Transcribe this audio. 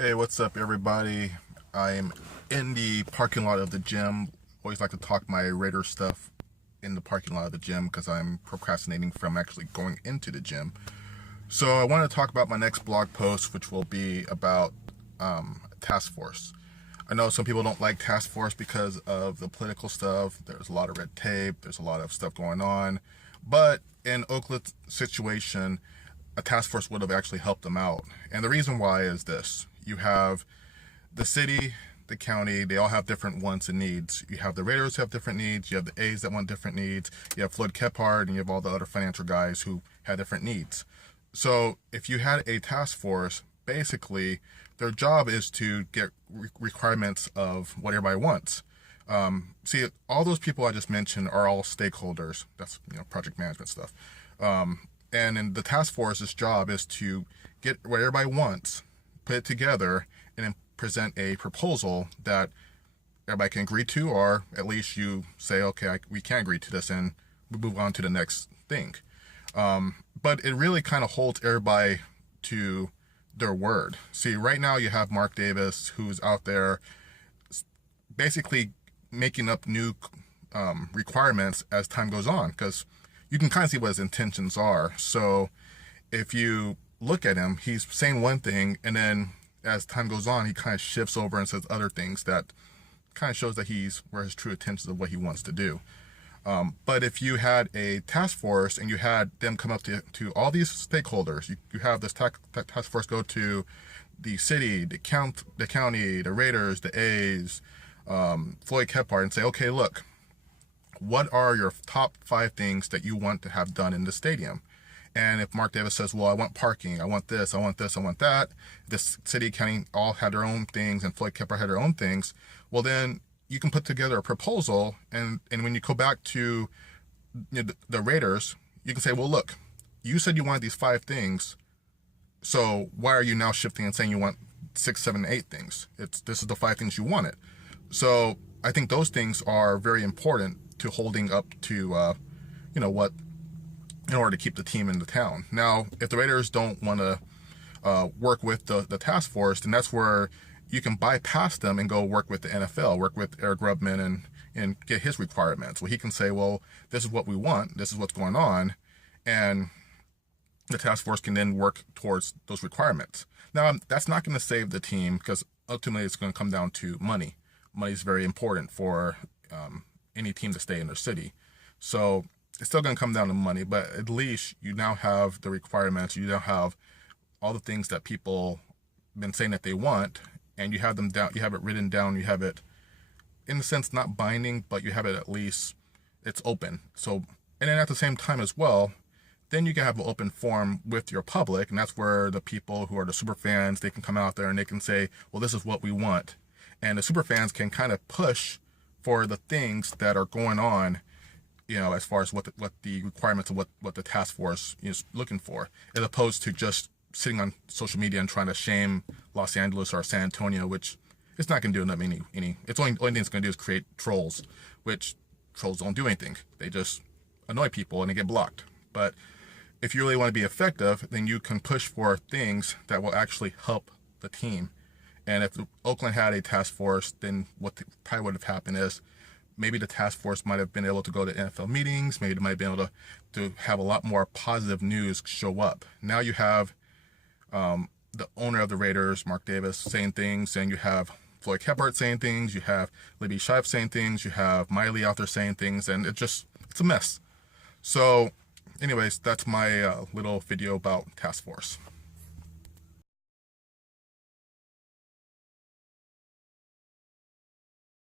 Hey, what's up, everybody? I'm in the parking lot of the gym. Always like to talk my Raider stuff in the parking lot of the gym because I'm procrastinating from actually going into the gym. So I want to talk about my next blog post, which will be about task force. I know some people don't like task force because of the political stuff. There's a lot of red tape. There's a lot of stuff going on. But in Oakland's situation, a task force would have actually helped them out. And the reason why is this. You have the city, the county, they all have different wants and needs. You have the Raiders who have different needs. You have the A's that want different needs. You have Floyd Kephart, and you have all the other financial guys who had different needs. So if you had a task force, basically their job is to get requirements of what everybody wants. See, all those people I just mentioned are all stakeholders. That's, project management stuff. And in the task force's job is to get what everybody wants, put it together, and then present a proposal that everybody can agree to, or at least you say, okay, we can agree to this, and we move on to the next thing. But it really kind of holds everybody to their word. See, right now you have Mark Davis, who's out there basically making up new requirements as time goes on, because you can kind of see what his intentions are. So if you look at him, he's saying one thing, and then as time goes on, he kind of shifts over and says other things that kind of shows that he's where his true intentions of what he wants to do. But if you had a task force and you had them come up to all these stakeholders, you have this task force go to the city, the county, the Raiders, the A's, Floyd Kephart, and say, okay, look, what are your top 5 things that you want to have done in the stadium? And if Mark Davis says, well, I want parking, I want this, I want this, I want that, this city, county all had their own things, and Floyd Kephart had their own things, well, then you can put together a proposal, and when you go back to the Raiders, you can say, well, look, you said you wanted these 5 things, so why are you now shifting and saying you want 6, 7, 8 things? This is the 5 things you wanted. So I think those things are very important to holding up to, what, in order to keep the team in the town. Now, if the Raiders don't want to work with the task force, then that's where you can bypass them and go work with the NFL, work with Eric Rubman and get his requirements. Well, he can say, well, this is what we want, this is what's going on, and the task force can then work towards those requirements. Now, that's not going to save the team, because ultimately it's going to come down to money. Money is very important for any team to stay in their city. So it's still going to come down to money, but at least you now have the requirements. You now have all the things that people have been saying that they want, and you have them down. You have it written down. You have it, in a sense, not binding, but you have it at least, it's open. So, and then at the same time as well, then you can have an open forum with your public, and that's where the people who are the super fans, they can come out there and they can say, well, this is what we want. And the super fans can kind of push for the things that are going on, as far as what the requirements of what the task force is looking for, as opposed to just sitting on social media and trying to shame Los Angeles or San Antonio, which it's not going to do them any. It's only thing it's going to do is create trolls, which trolls don't do anything. They just annoy people and they get blocked. But if you really want to be effective, then you can push for things that will actually help the team. And if Oakland had a task force, then what probably would have happened is maybe the task force might have been able to go to NFL meetings. Maybe they might have been able to have a lot more positive news show up. Now you have the owner of the Raiders, Mark Davis, saying things, and you have Floyd Kephart saying things. You have Libby Scheif saying things. You have Miley out there saying things, and it's a mess. So anyways, that's my little video about task force.